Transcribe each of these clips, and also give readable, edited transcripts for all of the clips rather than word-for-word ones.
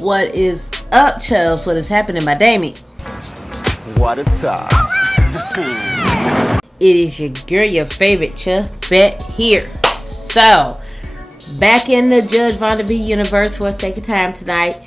What is up, Chubbs? What is happening, my Damie? What a time. It is your girl, your favorite Chubbette here. So, back in the Judge Vonda B universe for a sake of time tonight.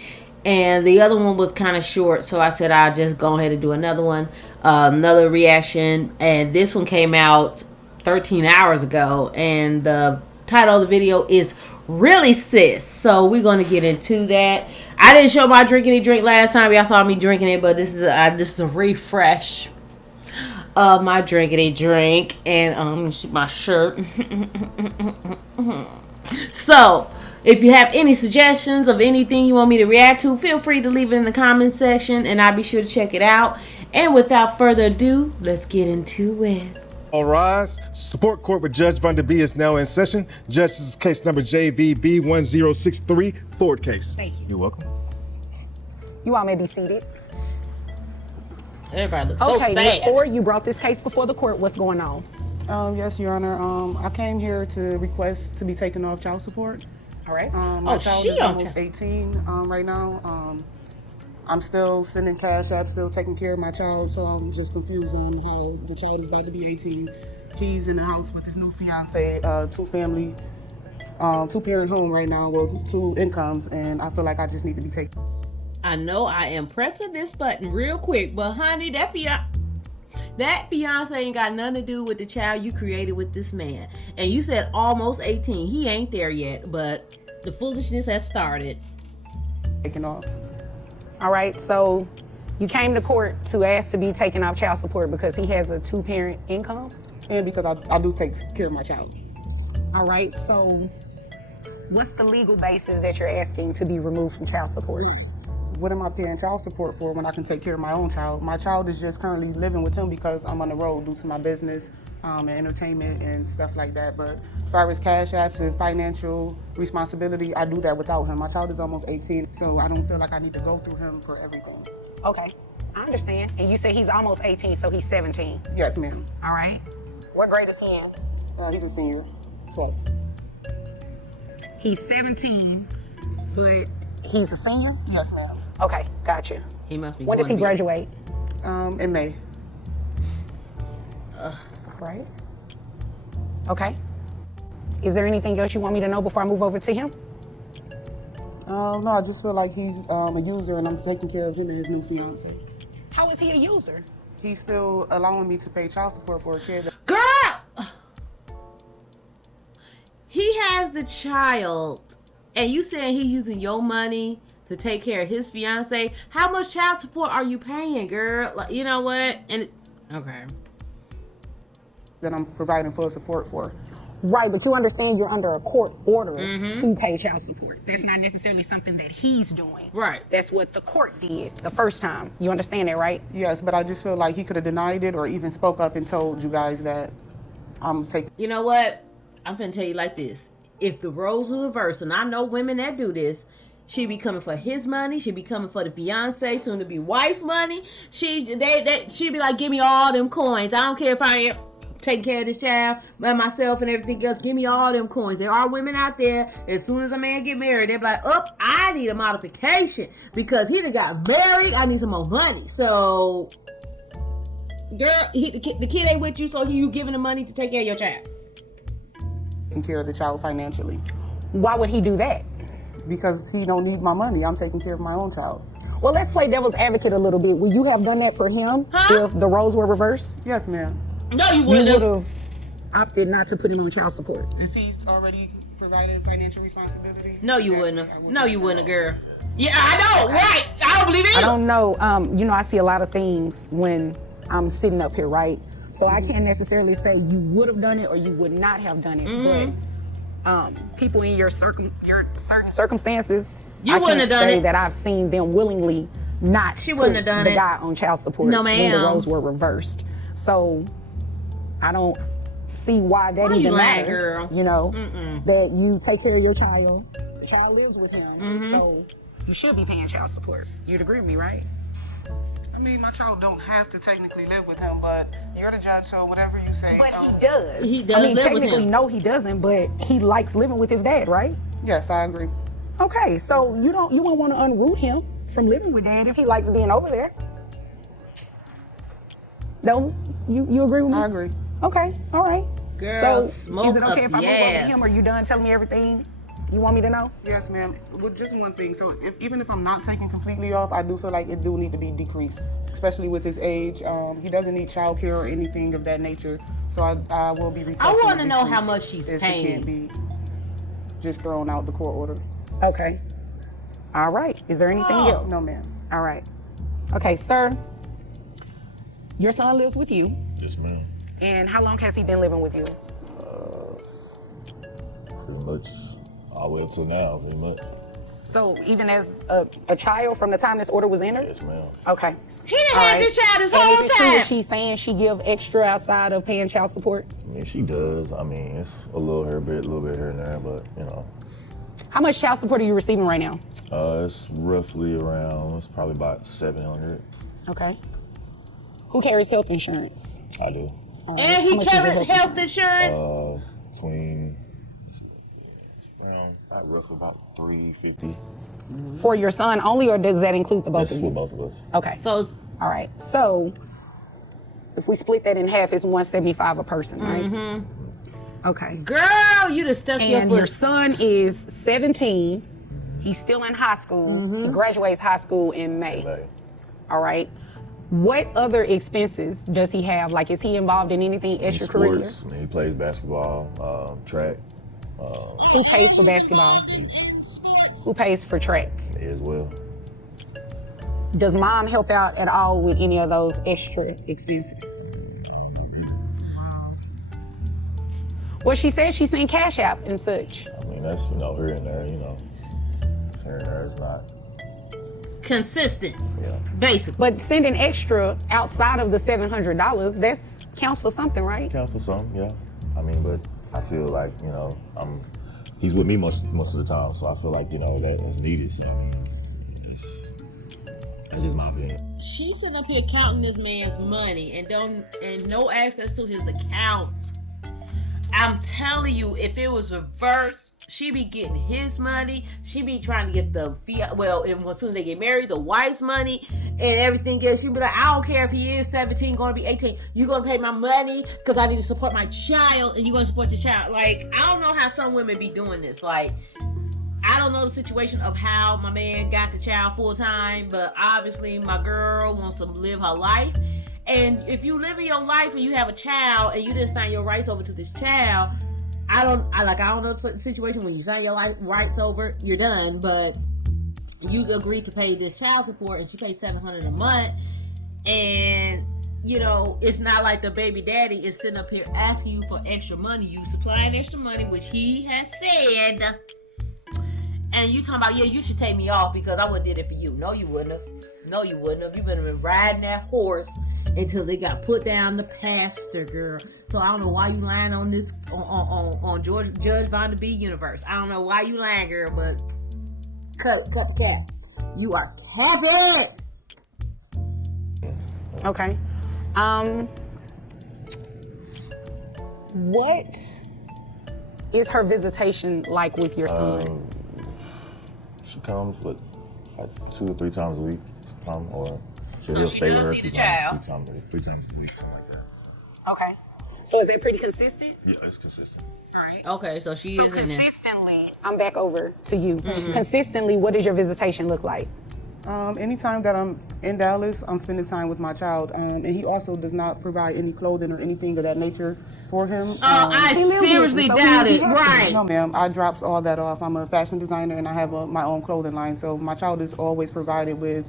And the other one was kind of short, so I said I'll just go ahead and do another one. Another reaction. And this one came out 13 hours ago. And the title of the video is Really Sis. So, we're going to get into that. I didn't show my drinkity drink last time. Y'all saw me drinking it, but this is a refresh of my drinkity drink. And my shirt. So, if you have any suggestions of anything you want me to react to, feel free to leave it in the comment section, and I'll be sure to check it out. And without further ado, let's get into it. All rise. Support court with Judge Vonda B is now in session. Judge, this is case number JVB1063, Ford case. Thank you. You're welcome. You all may be seated. Everybody looks so Okay, sad. Ms. Ford, you brought this case before the court. What's going on? Yes, Your Honor. I came here to request to be taken off child support. All right. My child is on almost child. 18 right now. I'm still sending cash apps, still taking care of my child, so I'm just confused on how the child is about to be 18. He's in the house with his new fiance, two-parent home right now with two incomes, and I feel like I just need to be taken. I know I am pressing this button real quick, but honey, that fiance ain't got nothing to do with the child you created with this man. And you said almost 18. He ain't there yet, but the foolishness has started. Taken off. All right, so you came to court to ask to be taken off child support because he has a two-parent income? And because I do take care of my child. All right, so what's the legal basis that you're asking to be removed from child support? What am I paying child support for when I can take care of my own child? My child is just currently living with him because I'm on the road due to my business and entertainment and stuff like that. But as far as cash apps and financial responsibility, I do that without him. My child is almost 18, so I don't feel like I need to go through him for everything. Okay, I understand. And you said he's almost 18, so he's 17. Yes, ma'am. All right. What grade is he in? He's a senior, 12. He's 17, but he's a senior? Yes, ma'am. Okay, gotcha. He must be. When does he graduate? In May. Right. Okay. Is there anything else you want me to know before I move over to him? No, I just feel like he's a user and I'm taking care of him and his new fiance. How is he a user? He's still allowing me to pay child support for a kid. Girl! He has the child, and you saying he's using your money to take care of his fiance. How much child support are you paying, girl? Like, you know what? And okay. That I'm providing full support for. Right, but you understand you're under a court order to pay child support. That's not necessarily something that he's doing. Right. That's what the court did the first time. You understand that, right? Yes, but I just feel like he could have denied it or even spoke up and told you guys that I'm taking. You know what? I'm finna tell you like this. If the roles were reversed, and I know women that do this, she be coming for his money. She be coming for the fiance, soon to be wife money. She be like, give me all them coins. I don't care if I am taking care of this child by myself and everything else. Give me all them coins. There are women out there, as soon as a man get married, they're like, I need a modification because he done got married. I need some more money. So, girl, the kid ain't with you, so you giving the money to take care of your child. Taking care of the child financially. Why would he do that? Because he don't need my money. I'm taking care of my own child. Well, let's play devil's advocate a little bit. Would you have done that for him if the roles were reversed? Yes, ma'am. No, you You wouldn't. would have opted not to put him on child support. If he's already provided financial responsibility. No, you wouldn't have. No, you wouldn't have, girl. Yeah, I know, right? I don't believe it. I don't know. I see a lot of things when I'm sitting up here, right? So I can't necessarily say you would have done it or you would not have done it. But people in your certain circumstances, You I wouldn't can't have done say it. that I've seen them willingly not She wouldn't put have done the it. guy on child support No, when the ma'am. roles were reversed. So I don't see why that Why you even lying, matters. girl? You know, that you take care of your child. The child lives with him, so you should be paying child support. You'd agree with me, right? I mean, my child don't have to technically live with him, but you're the judge, so whatever you say. But he does. He does I mean, live with technically, him. no, he doesn't, but he likes living with his dad, right? Yes, I agree. Okay, so you won't want to unroot him from living with dad if he likes being over there. No, you agree with me? I agree. Okay, all right. Girl, so smoke is it okay up if I move over yes. him, or you done telling me everything you want me to know? Yes, ma'am. With just one thing. So even if I'm not taking completely off, I do feel like it do need to be decreased, especially with his age. He doesn't need childcare or anything of that nature. So I will be requesting. I want to a know how decrease much she's if paying. It can't be just thrown out the court order. Okay. All right. Is there anything else? No, ma'am. All right. Okay, sir. Your son lives with you. Yes, ma'am. And how long has he been living with you? Pretty much all the way up to now, pretty much. So even as a child from the time this order was entered? Yes, ma'am. Okay. He done All had right. this child this And whole is it true that time. she's saying she give extra outside of paying child support? I mean, she does. I mean, it's a little bit here and there, but you know. How much child support are you receiving right now? It's roughly around, it's probably about 700. Okay. Who carries health insurance? I do. All right. And How he much is carries your health insurance. Between, it's around, roughly about 350. For your son only, or does that include the both That's of you? with both of us. Okay. So it's All right. So if we split that in half, it's $175 a person, right? Mm-hmm. Okay. girl, you done stuck your And foot. your son is 17. He's still in high school. He graduates high school in May. Like, All right. What other expenses does he have? Like, is he involved in anything extracurricular? sports, I mean, he plays basketball, track, Who pays for basketball? me Who pays for track? as well. Does mom help out at all with any of those extra expenses? Well, she says she's seen Cash App and such. I mean, that's, you know, here and there, you know. It's here and there, it's not, consistent, yeah. basically. But sending extra outside of the $700, that counts for something, right? Counts for some, yeah. I mean, but I feel like, you know, he's with me most of the time, so I feel like, you know, that is needed. So, I mean, that's just my opinion. She's sitting up here counting this man's money and no access to his account. I'm telling you, if it was reversed, she be getting his money. She be trying to get the and as soon as they get married, the wife's money and everything else. She be like, I don't care if he is 17, going to be 18. You're going to pay my money because I need to support my child, and you're going to support your child. Like, I don't know how some women be doing this. Like, I don't know the situation of how my man got the child full time, but obviously my girl wants to live her life. And if you live in your life and you have a child and you didn't sign your rights over to this child, I don't know the situation when you sign your rights over, you're done. But you agreed to pay this child support, and she pays $700 a month, and you know it's not like the baby daddy is sitting up here asking you for extra money. You supplying extra money, which he has said, and you talking about, yeah, you should take me off because I would have did it for you. No, you wouldn't have. No, you wouldn't have. You would have been riding that horse until they got put down the pasture, girl. So I don't know why you lying on this on Judge Vonda B universe. I don't know why you lying, girl, but cut the cap. You are capping. Okay. What is her visitation like with your son? She comes, but like 2 or 3 times a week. Or he'll she stay with does her see the 3 child. times a week, something like that. Okay. So is that pretty consistent? Yeah, it's consistent. All right. Okay, so she is in there. Consistently, I'm back over to you. Consistently, what does your visitation look like? Anytime that I'm in Dallas, I'm spending time with my child. And he also does not provide any clothing or anything of that nature for him. I seriously doubt it. Right. No, ma'am. I drops all that off. I'm a fashion designer and I have my own clothing line. So my child is always provided with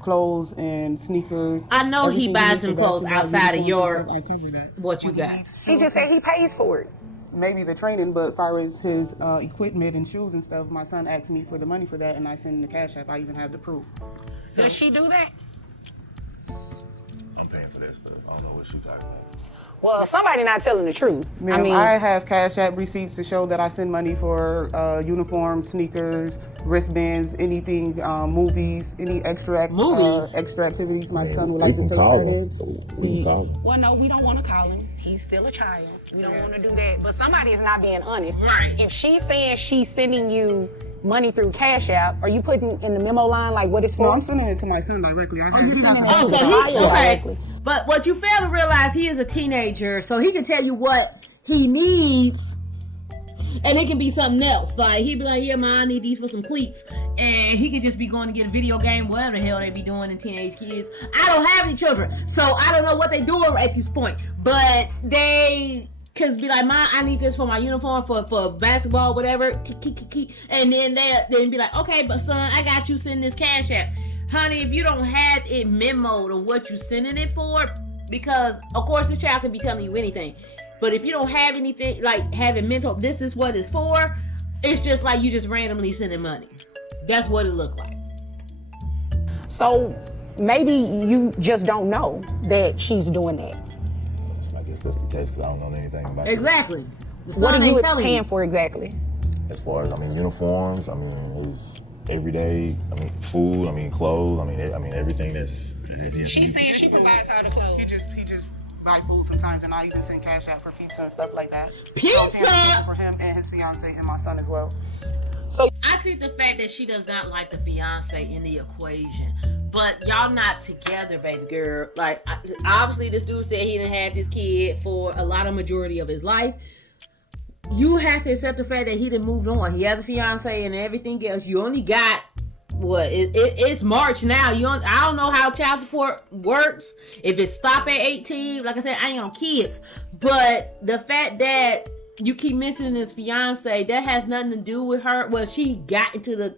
clothes and sneakers. I know he everything buys needs some for clothes basketball, outside of uniforms your and stuff. I cover that. what you got. He just said he pays for it. Maybe the training, but as far as his equipment and shoes and stuff, my son asked me for the money for that, and I sent him the Cash App. I even have the proof. Does she do that? I'm paying for that stuff. I don't know what she's talking about. Well, somebody not telling the truth. Ma'am, I have Cash App receipts to show that I send money for uniforms, sneakers, wristbands, anything, movies, any extra activities my son would like to take part in. We can call him. Well, no, we don't want to call him. He's still a child. We don't want to do that. But somebody is not being honest. Right. If she's saying she's sending you money through Cash App, are you putting in the memo line like what it's for? No, I'm sending it to my son directly. Oh, so he okay. But what you fail to realize, he is a teenager, so he can tell you what he needs, and it can be something else. Like he'd be like, "Yeah, ma, I need these for some cleats," and he could just be going to get a video game, whatever the hell they be doing in teenage kids. I don't have any children, so I don't know what they doing at this point. But they could be like, "Ma, I need this for my uniform for basketball, whatever." And then they'd be like, "Okay, but son, I got you. Send this Cash App." Honey, if you don't have it memoed on what you're sending it for, because of course this child can be telling you anything, but if you don't have anything, like have it mental, this is what it's for, it's just like you just randomly sending money. That's what it looked like. So maybe you just don't know that she's doing that. I guess that's the case because I don't know anything about it. Exactly. The son What are you ain't telling paying you. for exactly? As far as, uniforms, his everyday, food, clothes, everything that's... She's saying she provides all the clothes. He just buy food sometimes, and I even send Cash App for pizza and stuff like that. Pizza? For him and his fiance and my son as well. So I think the fact that she does not like the fiance in the equation, but y'all not together, baby girl. Like, obviously this dude said he done had this kid for a lot of majority of his life. You have to accept the fact that he done moved on. He has a fiance and everything else. You only got what? It's March now. I don't know how child support works. If it stop at 18, like I said, I ain't got no kids. But the fact that you keep mentioning this fiance, that has nothing to do with her. Well, she got into the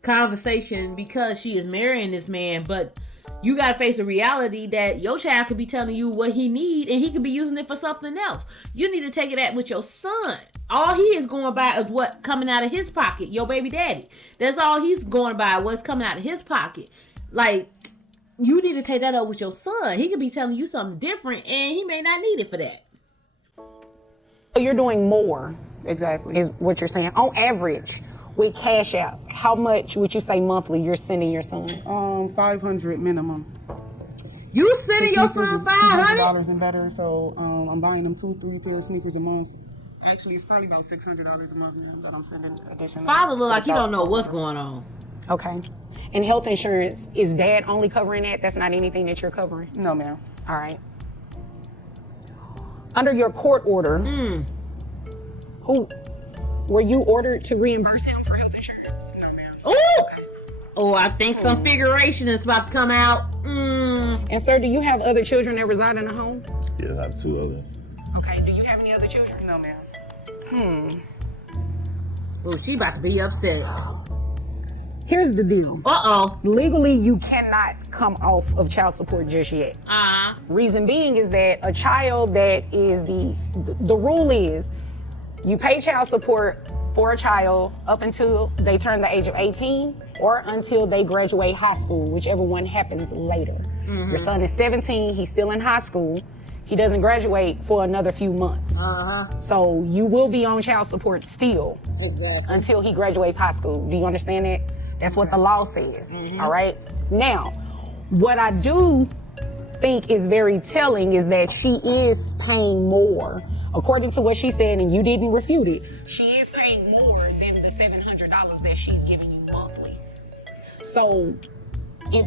conversation because she is marrying this man, but you gotta face the reality that your child could be telling you what he need, and he could be using it for something else. You need to take it at with your son. All he is going by is what coming out of his pocket, your baby daddy. That's all he's going by, what's coming out of his pocket. Like, you need to take that up with your son. He could be telling you something different, and he may not need it for that. you're doing more, Exactly. is what you're saying. On average, with Cash App, how much would you say monthly you're sending your son? $500 minimum. You sending your son $500? $200 and better. So I'm buying them 2-3 pair of sneakers a month. Actually, it's probably about $600 a month now that I'm sending additional. Father look like he don't know what's going on. Okay. And health insurance, is dad only covering that? That's not anything that you're covering? No, ma'am. All right. Under your court order, were you ordered to reimburse him for health insurance? No, ma'am. Oh, I think some figuration is about to come out. And sir, do you have other children that reside in the home? Yeah, I have 2 others. Okay. Do you have any other children? No, ma'am. Oh, she about to be upset. Here's the deal. Uh-oh. Legally, you cannot come off of child support just yet. Reason being is that a child that is the rule is you pay child support for a child up until they turn the age of 18 or until they graduate high school, whichever one happens later. Your son is 17, he's still in high school. He doesn't graduate for another few months. So you will be on child support still until he graduates high school. Do you understand that? That's what the law says, all right? Now, what I do think is very telling is that she is paying more. According to what she said, and you didn't refute it, she is paying more than the $700 that she's giving you monthly. So, if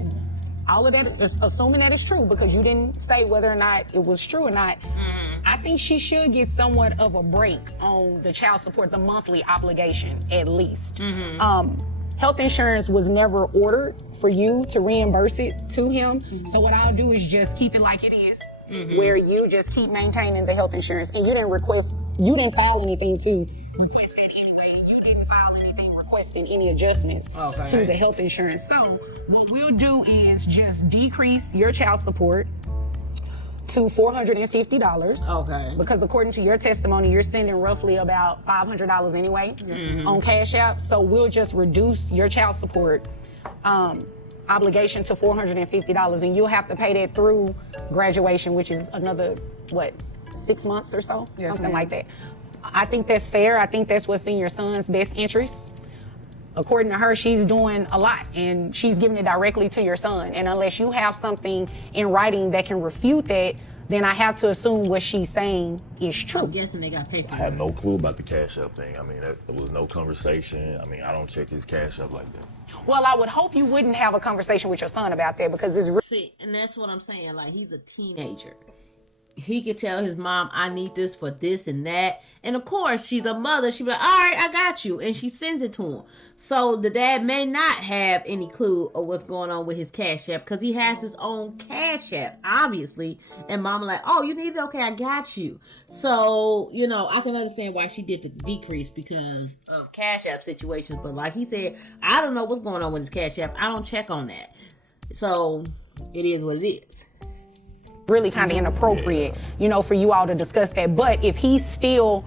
all of that is assuming that it's true, because you didn't say whether or not it was true or not, I think she should get somewhat of a break on the child support, the monthly obligation, at least. Health insurance was never ordered for you to reimburse it to him. So what I'll do is just keep it like it is, where you just keep maintaining the health insurance. And you didn't file anything to request that anyway. You didn't file anything requesting any adjustments to the health insurance. So what we'll do is just decrease your child support to $450. Okay. Because according to your testimony, you're sending roughly about $500 anyway on Cash App. So we'll just reduce your child support obligation to $450, and you'll have to pay that through graduation, which is another 6 months or so, something like that. I think that's fair. I think that's what's in your son's best interest. according to her, she's doing a lot and she's giving it directly to your son. And unless you have something in writing that can refute that, then I have to assume what she's saying is true. I'm guessing they got paid for I have no clue about the Cash App thing. I mean, there was no conversation. I mean, I don't check his Cash App like that. Well, I would hope you wouldn't have a conversation with your son about that because it's See, and that's what I'm saying. Like, he's a teenager. He could tell his mom, I need this for this and that. And of course, she's a mother. She'd be like, all right, I got you. And she sends it to him. So the dad may not have any clue of what's going on with his Cash App because he has his own Cash App, obviously. And mama like, oh, you need it? Okay, I got you. So, you know, I can understand why she did the decrease because of Cash App situations. But like he said, I don't know what's going on with his Cash App. I don't check on that. So it is what it is. really kind of inappropriate, you know, for you all to discuss that. But if he's still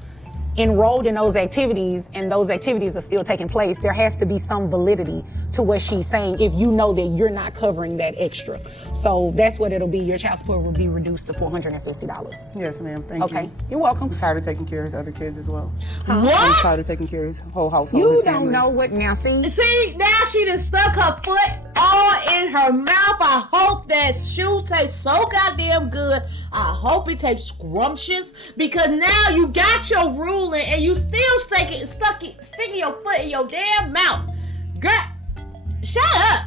enrolled in those activities and those activities are still taking place, there has to be some validity to what she's saying if you know that you're not covering that extra. So that's what it'll be. Your child support will be reduced to $450. Yes, ma'am. Thank you. Okay, you're welcome. I'm tired of taking care of his other kids as well. What? I'm tired of taking care of his whole household. You his don't family. know what now, see? See, now she done stuck her foot all in her mouth. I hope that shoe tastes so goddamn good. I hope it tastes scrumptious because now you got your ruling and you still sticking your foot in your damn mouth. Girl, shut up.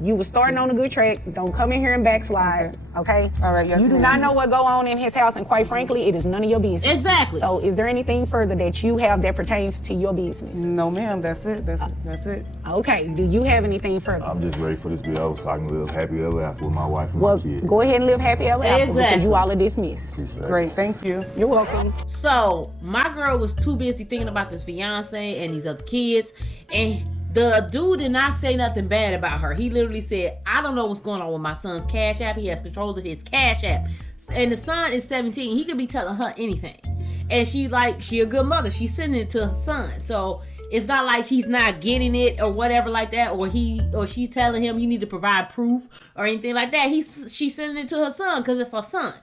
You were starting on a good track. Don't come in here and backslide, okay? All right, yes, You do ma'am. not know what go on in his house, and quite frankly, it is none of your business. Exactly. So is there anything further that you have that pertains to your business? No, ma'am. That's it. That's it. Okay, do you have anything further? I'm just ready for this to be over so I can live happy ever after with my wife and Well, my kids. go ahead and live happy ever after because Exactly. you all are dismissed. Great. Thank you. You're welcome. So my girl was too busy thinking about this fiance and these other kids, and the dude did not say nothing bad about her. He literally said, I don't know what's going on with my son's Cash App. He has control of his Cash App. And the son is 17. He could be telling her anything. And she a good mother. She's sending it to her son. So it's not like he's not getting it or whatever like that, or she's telling him you need to provide proof or anything like that. She's sending it to her son because it's her son.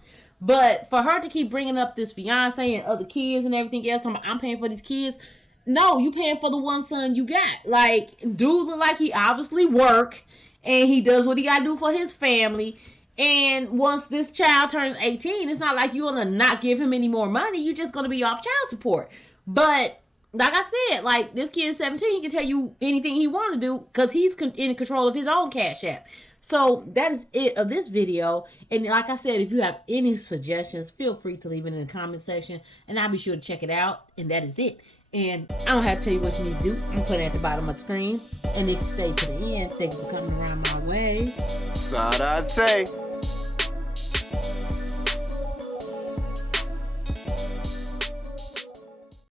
But for her to keep bringing up this fiance and other kids and everything else, I'm paying for these kids. No, you paying for the one son you got. Like, dude look like he obviously work and he does what he gotta do for his family. And once this child turns 18, it's not like you're gonna not give him any more money. You're just gonna be off child support. But like I said, like, this kid is 17, he can tell you anything he want to do because he's in control of his own Cash App. So that is it of this video. And like I said, if you have any suggestions, feel free to leave it in the comment section and I'll be sure to check it out. And that is it. And I don't have to tell you what you need to do. I'm putting it at the bottom of the screen. And if you stay to the end, thank you for coming around my way. Sarate.